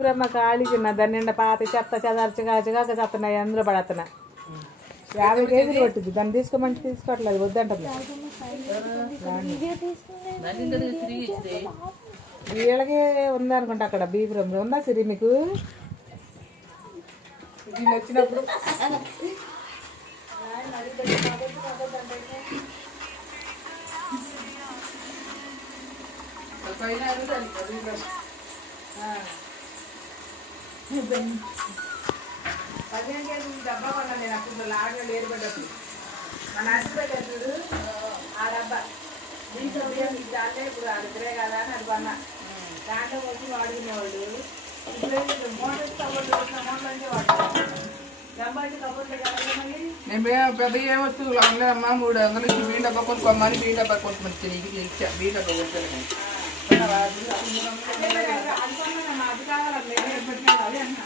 బ్రహ్మ ఖాళీ చిన్న దాని నిండా పాత చెత్త చెదార్చగా చెత్తన్నాయి అందులో పడేస్తున్నా 50 కేజీలు పట్టింది దాన్ని తీసుకోమంటే తీసుకోవట్లేదు వద్దంటుంది వీళ్ళకే ఉందనుకుంటా అక్కడ బీపురం ఉందా సిరి మీకు దీన్ని వచ్చినప్పుడు డబ్బా కొన్నా నేను అప్పుడు లాగా లేరు పడ్డప్పుడు మన అడ్డు పెట్టాడు ఆ డబ్బా దీంట్లో చాలే ఇప్పుడు అడిగిరే కదా అని అది కొన్నా దాంట్లో వచ్చి వాడుకునేవాళ్ళు ఇప్పుడు మోటార్ కబోర్డు అమౌంట్లోంచి వాడుతున్నారు నేను పెద్ద ఏ వస్తువులు అనలేదమ్మా 300 ఇచ్చి బియ్యం డబ్బా కొనుక్కోమని బియ్యం డబ్బా కొనుక్కొచ్చి నీకు ఇచ్చా బియ్యం డబ్బా కొనుక్కోండి అది కావాలి అదే అన్నా